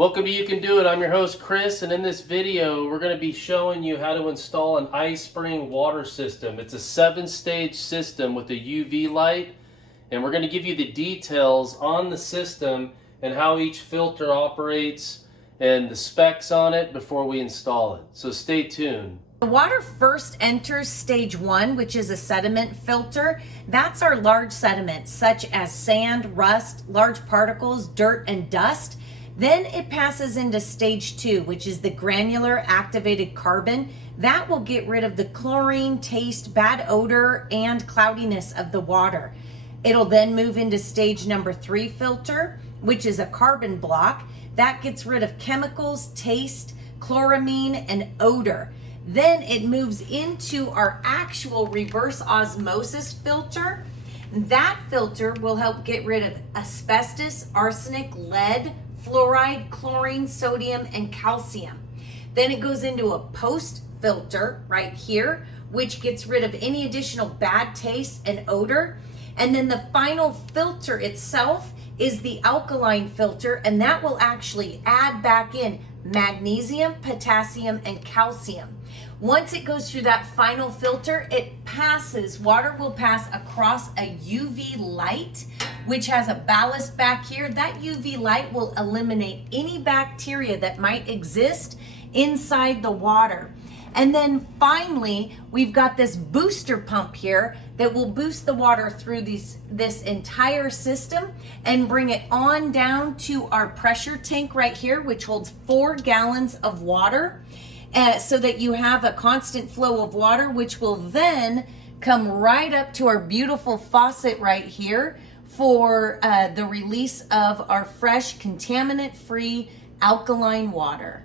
Welcome to You Can Do It. I'm your host Chris, and in this video we're going to be showing you how to install an iSpring water system. It's a 7-stage system with a UV light, and we're going to give you the details on the system and how each filter operates and the specs on it before we install it. So stay tuned. The water first enters stage 1, which is a sediment filter. That's our large sediments such as sand, rust, large particles, dirt, and dust. Then it passes into stage 2, which is the granular activated carbon. That will get rid of the chlorine, taste, bad odor, and cloudiness of the water. It'll then move into stage number 3 filter, which is a carbon block. That gets rid of chemicals, taste, chloramine, and odor. Then it moves into our actual reverse osmosis filter. That filter will help get rid of asbestos, arsenic, lead, fluoride, chlorine, sodium, and calcium. Then it goes into a post filter right here, which gets rid of any additional bad taste and odor. And then the final filter itself is the alkaline filter, and that will actually add back in magnesium, potassium, and calcium. Once it goes through that final filter, water will pass across a UV light, which has a ballast back here. That UV light will eliminate any bacteria that might exist inside the water. And then finally, we've got this booster pump here that will boost the water through this entire system and bring it on down to our pressure tank right here, which holds 4 gallons of water, so that you have a constant flow of water, which will then come right up to our beautiful faucet right here for the release of our fresh, contaminant-free alkaline water.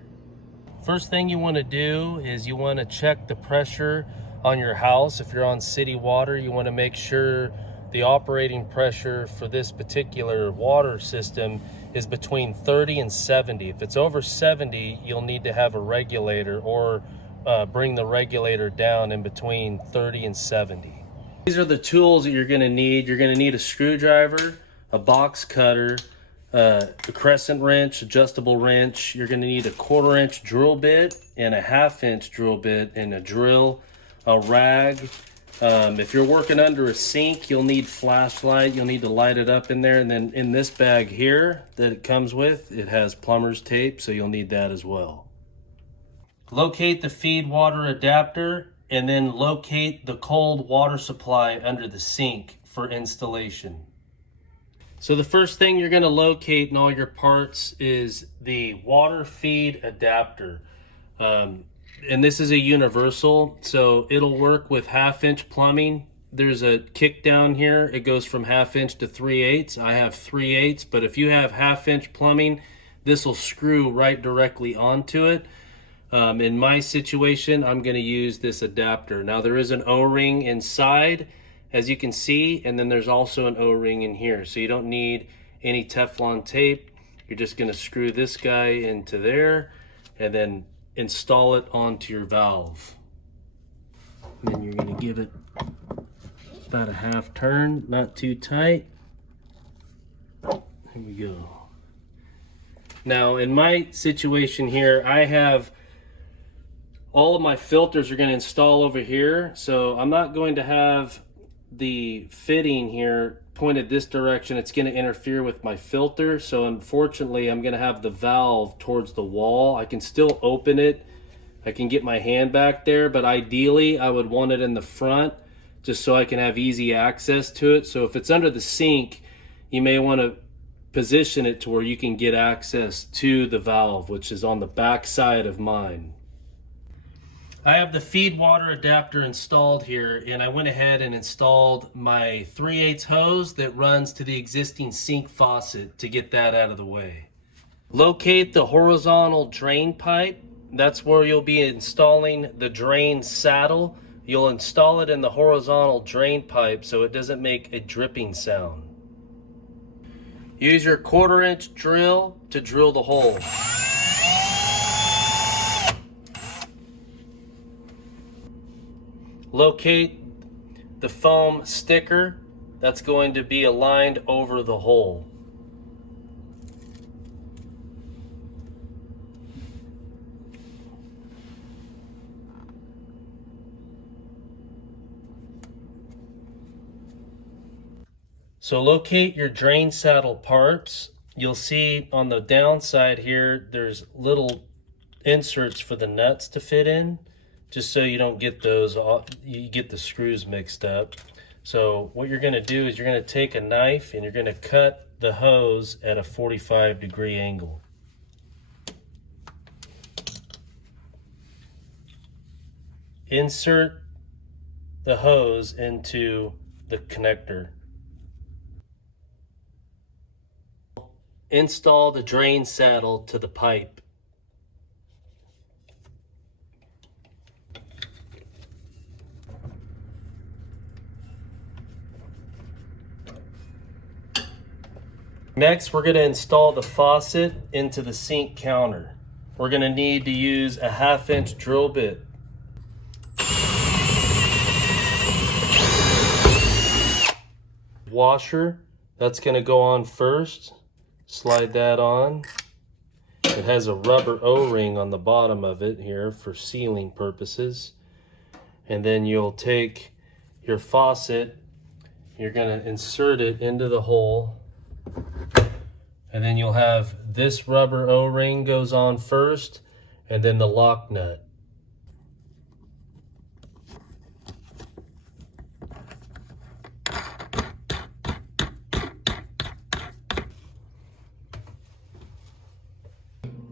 First thing you want to do is you want to check the pressure on your house. If you're on city water, you want to make sure the operating pressure for this particular water system is between 30 and 70. If it's over 70, you'll need to have a regulator or bring the regulator down in between 30 and 70. These are the tools that you're going to need. You're going to need a screwdriver, a box cutter, a crescent wrench, adjustable wrench. You're going to need a 1/4-inch drill bit and a 1/2-inch drill bit and a drill, a rag. If you're working under a sink, you'll need flashlight. You'll need to light it up in there. And then in this bag here that it comes with, it has plumber's tape, so you'll need that as well. Locate the feed water adapter and then locate the cold water supply under the sink for installation. So the first thing you're going to locate in all your parts is the water feed adapter. And this is a universal, so it'll work with 1/2-inch plumbing. There's a kick down here. It goes from 1/2-inch to 3/8. I have 3/8, but if you have 1/2-inch plumbing, this will screw right directly onto it. In my situation, I'm going to use this adapter. Now there is an O-ring inside, as you can see, and then there's also an O-ring in here. So you don't need any Teflon tape. You're just going to screw this guy into there and then install it onto your valve. And then you're going to give it about a 1/2 turn, not too tight. Here we go. Now in my situation here, I have all of my filters are going to install over here, so I'm not going to have the fitting here pointed this direction. It's going to interfere with my filter, so unfortunately I'm going to have the valve towards the wall. I can still open it, I can get my hand back there, but ideally I would want it in the front just so I can have easy access to it. So if it's under the sink, you may want to position it to where you can get access to the valve, which is on the back side of mine. I have the feed water adapter installed here, and I went ahead and installed my 3/8 hose that runs to the existing sink faucet to get that out of the way. Locate the horizontal drain pipe. That's where you'll be installing the drain saddle. You'll install it in the horizontal drain pipe so it doesn't make a dripping sound. Use your 1/4-inch drill to drill the hole. Locate the foam sticker that's going to be aligned over the hole. So locate your drain saddle parts. You'll see on the downside here, there's little inserts for the nuts to fit in, just so you don't get those, you get the screws mixed up. So what you're gonna do is you're gonna take a knife and you're gonna cut the hose at a 45-degree angle. Insert the hose into the connector. Install the drain saddle to the pipe. Next, we're going to install the faucet into the sink counter. We're going to need to use a 1/2-inch drill bit. Washer, that's going to go on first. Slide that on. It has a rubber O-ring on the bottom of it here for sealing purposes. And then you'll take your faucet, you're going to insert it into the hole. And then you'll have this rubber O-ring goes on first, and then the lock nut.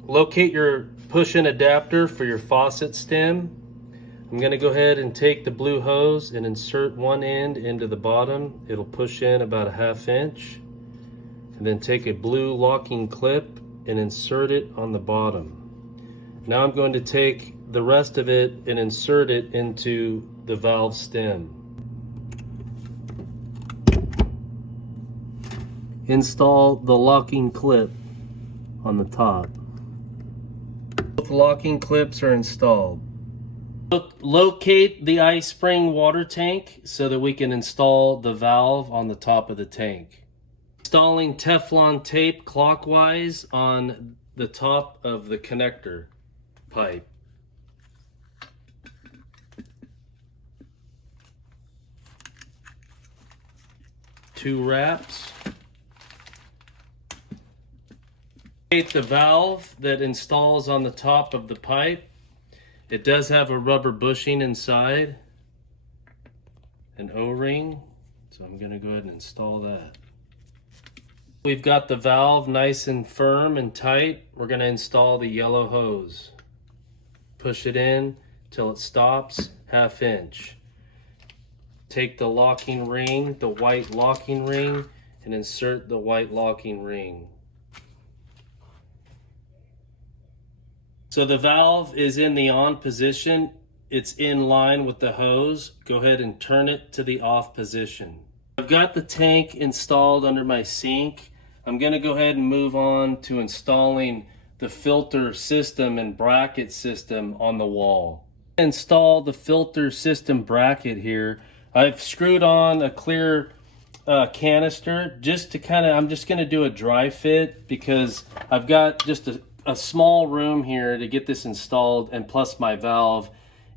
Locate your push-in adapter for your faucet stem. I'm going to go ahead and take the blue hose and insert one end into the bottom. It'll push in about a 1/2 inch. And then take a blue locking clip and insert it on the bottom. Now I'm going to take the rest of it and insert it into the valve stem. Install the locking clip on the top. Both locking clips are installed. Locate the iSpring water tank so that we can install the valve on the top of the tank. Installing Teflon tape clockwise on the top of the connector pipe. Two wraps. The valve that installs on the top of the pipe. It does have a rubber bushing inside, an O-ring, so I'm going to go ahead and install that. We've got the valve nice and firm and tight. We're going to install the yellow hose. Push it in till it stops, 1/2 inch. Take the locking ring, the white locking ring, and insert the white locking ring. So the valve is in the on position. It's in line with the hose. Go ahead and turn it to the off position. I've got the tank installed under my sink. I'm going to go ahead and move on to installing the filter system and bracket system on the wall. Install the filter system bracket here. I've screwed on a clear canister just to I'm just going to do a dry fit because I've got just a small room here to get this installed, and plus my valve,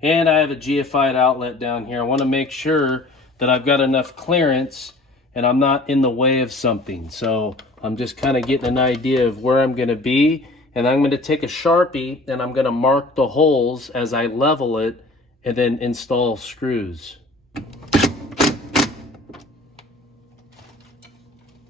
and I have a GFI outlet down here. I want to make sure that I've got enough clearance and I'm not in the way of something. So I'm just kind of getting an idea of where I'm going to be, and I'm going to take a Sharpie and I'm going to mark the holes as I level it and then install screws.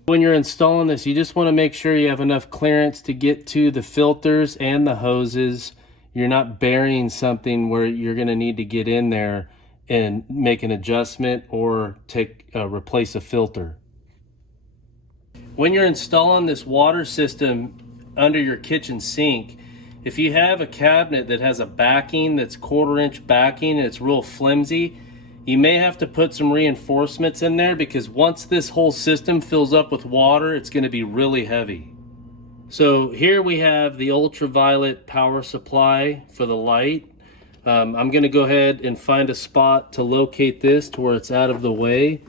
When you're installing this, you just want to make sure you have enough clearance to get to the filters and the hoses. You're not burying something where you're going to need to get in there and make an adjustment or replace a filter. When you're installing this water system under your kitchen sink, if you have a cabinet that has a backing that's 1/4 inch backing and it's real flimsy, you may have to put some reinforcements in there because once this whole system fills up with water, it's going to be really heavy. So here we have the ultraviolet power supply for the light. I'm going to go ahead and find a spot to locate this to where it's out of the way,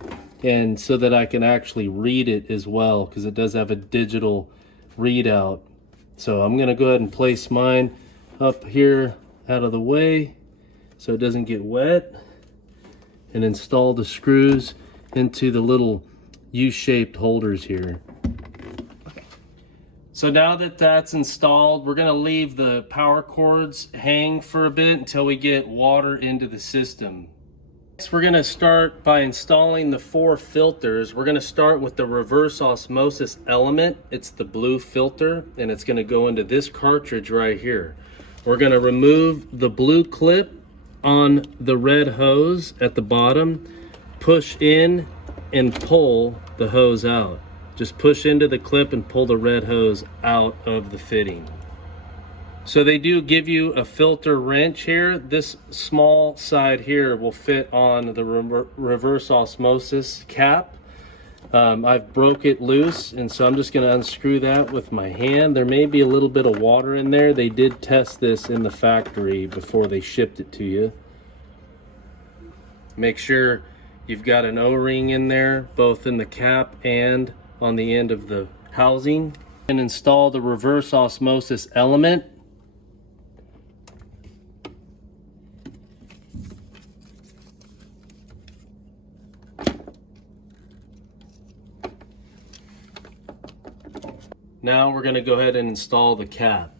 and so that I can actually read it as well, because it does have a digital readout. So I'm going to go ahead and place mine up here out of the way so it doesn't get wet, and install the screws into the little U-shaped holders here. So now that that's installed, we're gonna leave the power cords hang for a bit until we get water into the system. Next, we're gonna start by installing the 4 filters. We're gonna start with the reverse osmosis element. It's the blue filter, and it's gonna go into this cartridge right here. We're gonna remove the blue clip on the red hose at the bottom, push in and pull the hose out. Just push into the clip and pull the red hose out of the fitting. So they do give you a filter wrench here. This small side here will fit on the reverse osmosis cap. I've broke it loose, and so I'm just gonna unscrew that with my hand. There may be a little bit of water in there. They did test this in the factory before they shipped it to you. Make sure you've got an O-ring in there, both in the cap and on the end of the housing. And install the reverse osmosis element. Now we're going to go ahead and install the cap.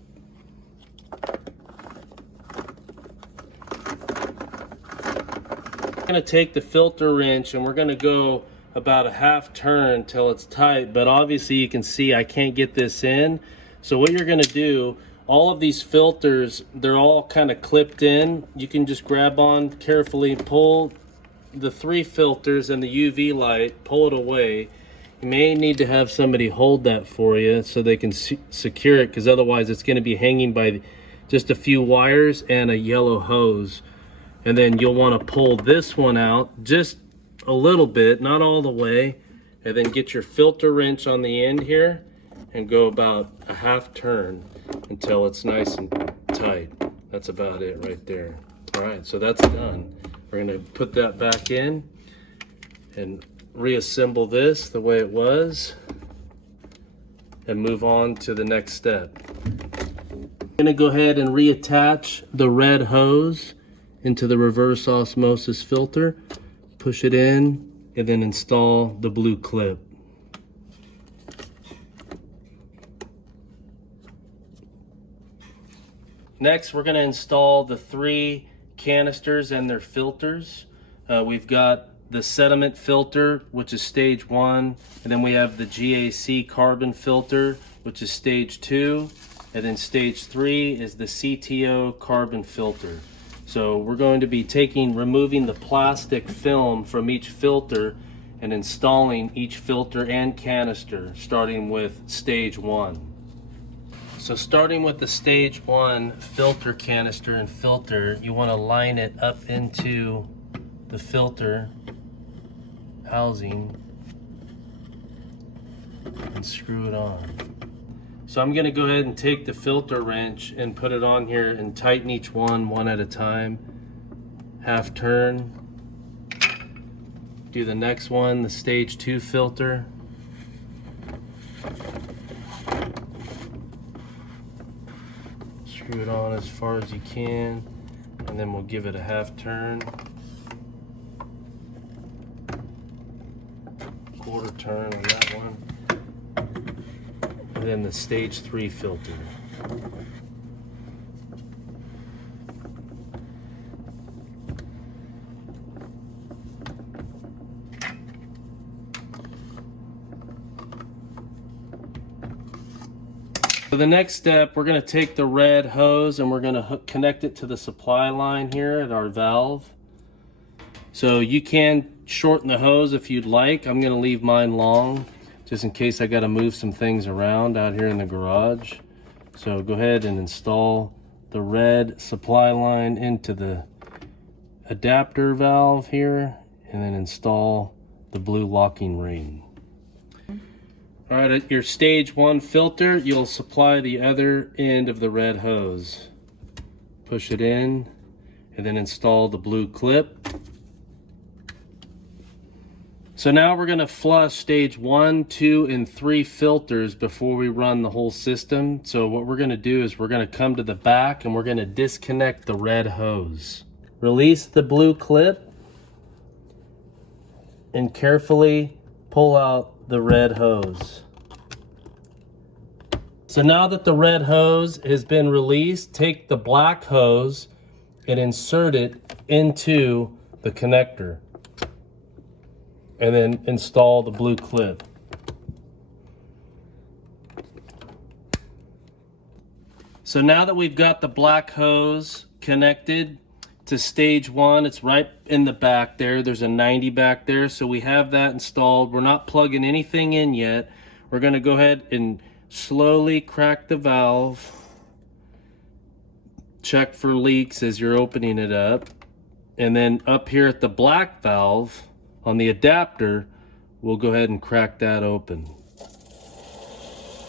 I'm going to take the filter wrench and we're going to go about a half turn till it's tight, but obviously you can see I can't get this in. So what you're going to do, all of these filters, they're all kind of clipped in. You can just grab on carefully, pull the 3 filters and the UV light, pull it away. You may need to have somebody hold that for you so they can secure it, because otherwise it's going to be hanging by just a few wires and a yellow hose. And then you'll want to pull this one out just a little bit, not all the way, and then get your filter wrench on the end here and go about a half turn until it's nice and tight. That's about it right there. All right, so that's done. We're going to put that back in and reassemble this the way it was and move on to the next step. I'm going to go ahead and reattach the red hose into the reverse osmosis filter. Push it in and then install the blue clip. Next, we're going to install the 3 canisters and their filters. We've got the sediment filter, which is stage 1, and then we have the GAC carbon filter, which is stage 2, and then stage 3 is the CTO carbon filter. So we're going to be removing the plastic film from each filter and installing each filter and canister, starting with stage 1. So starting with the stage 1 filter canister and filter, you want to line it up into the filter housing and screw it on. So I'm going to go ahead and take the filter wrench and put it on here and tighten each one at a time. Half turn. Do the next one, the stage 2 filter. Screw it on as far as you can, and then we'll give it a half turn. Quarter turn on that one. And then the stage 3 filter. So the next step, we're going to take the red hose and we're going to connect it to the supply line here at our valve. So you can shorten the hose if you'd like. I'm going to leave mine long, just in case I got to move some things around out here in the garage. So go ahead and install the red supply line into the adapter valve here, and then install the blue locking ring. All right, at your stage 1 filter, you'll supply the other end of the red hose. Push it in, and then install the blue clip. So now we're going to flush stage 1, 2, and 3 filters before we run the whole system. So what we're going to do is we're going to come to the back and we're going to disconnect the red hose. Release the blue clip and carefully pull out the red hose. So now that the red hose has been released, take the black hose and insert it into the connector. And then install the blue clip. So now that we've got the black hose connected to stage 1, it's right in the back there. There's a 90 back there, so we have that installed. We're not plugging anything in yet. We're gonna go ahead and slowly crack the valve. Check for leaks as you're opening it up. And then up here at the black valve on the adapter, we'll go ahead and crack that open.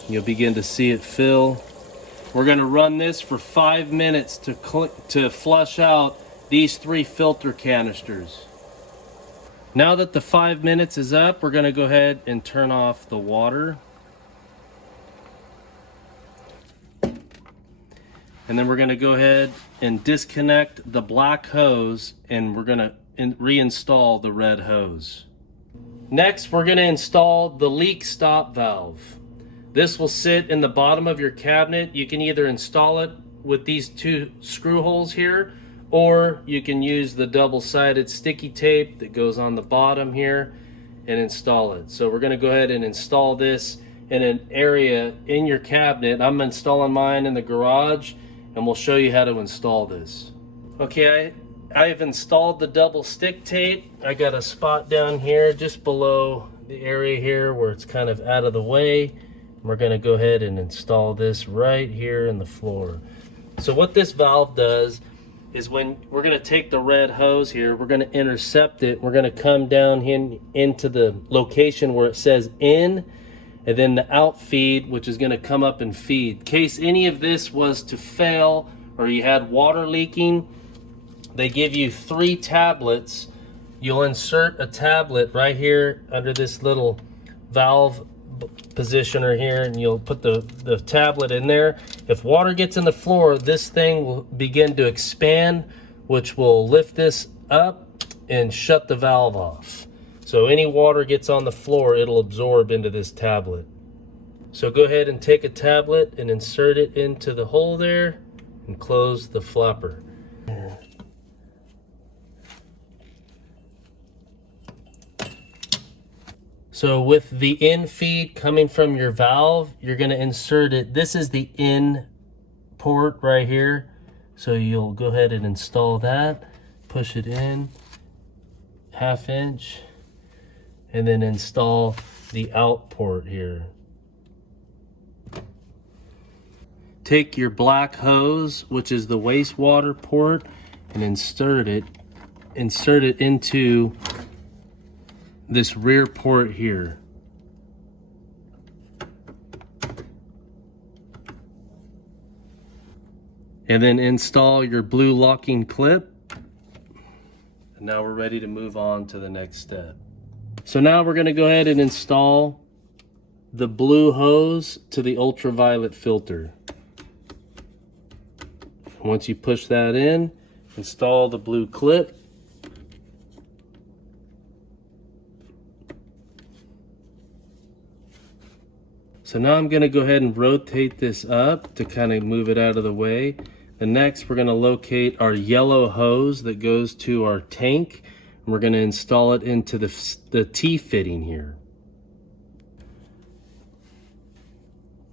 You'll begin to see it fill. We're going to run this for 5 minutes to flush out these 3 filter canisters. Now that the 5 minutes is up, we're going to go ahead and turn off the water. And then we're going to go ahead and disconnect the black hose, and we're going to reinstall the red hose. Next, we're going to install the leak stop valve. This will sit in the bottom of your cabinet. You can either install it with these 2 screw holes here, or you can use the double-sided sticky tape that goes on the bottom here and install it. So we're going to go ahead and install this in an area in your cabinet. I'm installing mine in the garage, and we'll show you how to install this. Okay, I've installed the double stick tape. I got a spot down here just below the area here where it's kind of out of the way. We're going to go ahead and install this right here in the floor. So what this valve does is when we're going to take the red hose here, we're going to intercept it. We're going to come down into the location where it says in, and then the out feed, which is going to come up and feed. In case any of this was to fail or you had water leaking, they give you 3 tablets. You'll insert a tablet right here under this little valve positioner here, and you'll put the tablet in there. If water gets in the floor, this thing will begin to expand, which will lift this up and shut the valve off. So any water gets on the floor, it'll absorb into this tablet. So go ahead and take a tablet and insert it into the hole there and close the flapper. So with the in feed coming from your valve, you're going to insert it. This is the in port right here. So you'll go ahead and install that, push it in 1/2 inch, and then install the out port here. Take your black hose, which is the wastewater port, and insert it into this rear port here. And then install your blue locking clip. And now we're ready to move on to the next step. So now we're going to go ahead and install the blue hose to the ultraviolet filter. Once you push that in, install the blue clip. So now I'm going to go ahead and rotate this up to kind of move it out of the way. And next we're going to locate our yellow hose that goes to our tank. And we're going to install it into the T-fitting here.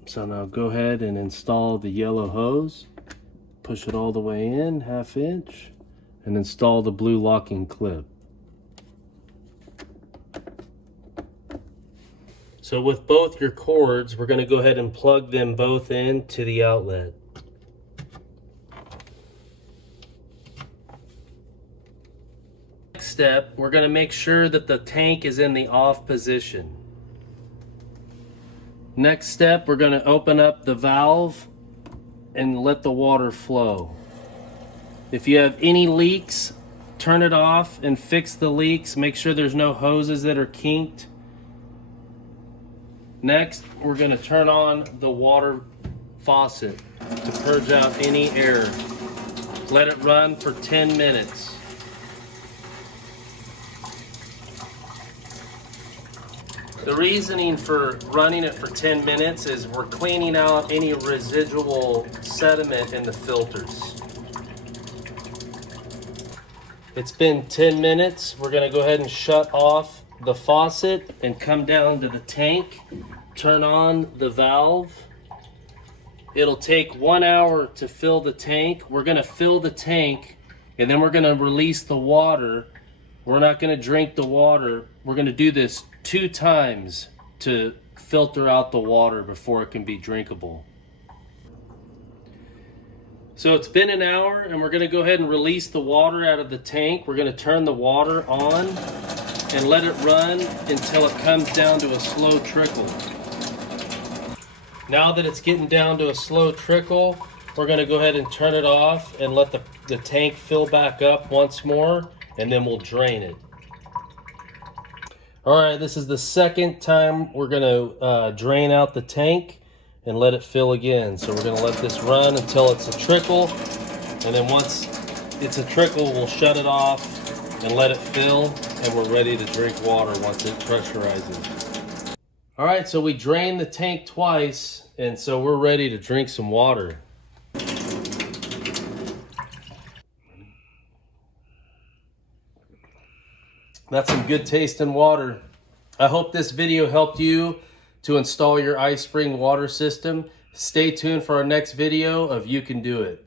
So now go ahead and install the yellow hose. Push it all the way in, 1/2 inch. And install the blue locking clip. So with both your cords, we're going to go ahead and plug them both into the outlet. Next step, we're going to make sure that the tank is in the off position. Next step, we're going to open up the valve and let the water flow. If you have any leaks, turn it off and fix the leaks. Make sure there's no hoses that are kinked. Next, we're going to turn on the water faucet to purge out any air. Let it run for 10 minutes. The reasoning for running it for 10 minutes is we're cleaning out any residual sediment in the filters. It's been 10 minutes. We're gonna go ahead and shut off the faucet and come down to the tank, turn on the valve. It'll take 1 hour to fill the tank. We're gonna fill the tank and then we're gonna release the water. We're not gonna drink the water. We're gonna do this 2 times to filter out the water before it can be drinkable. So it's been an hour and we're gonna go ahead and release the water out of the tank. We're gonna turn the water on and let it run until it comes down to a slow trickle. Now that it's getting down to a slow trickle, we're gonna go ahead and turn it off and let the tank fill back up once more, and then we'll drain it. All right, this is the second time we're gonna drain out the tank and let it fill again. So we're gonna let this run until it's a trickle, and then once it's a trickle, we'll shut it off and let it fill, and we're ready to drink water once it pressurizes. All right, so we drained the tank twice, and so we're ready to drink some water. That's some good tasting water. I hope this video helped you to install your iSpring water system. Stay tuned for our next video of You Can Do It.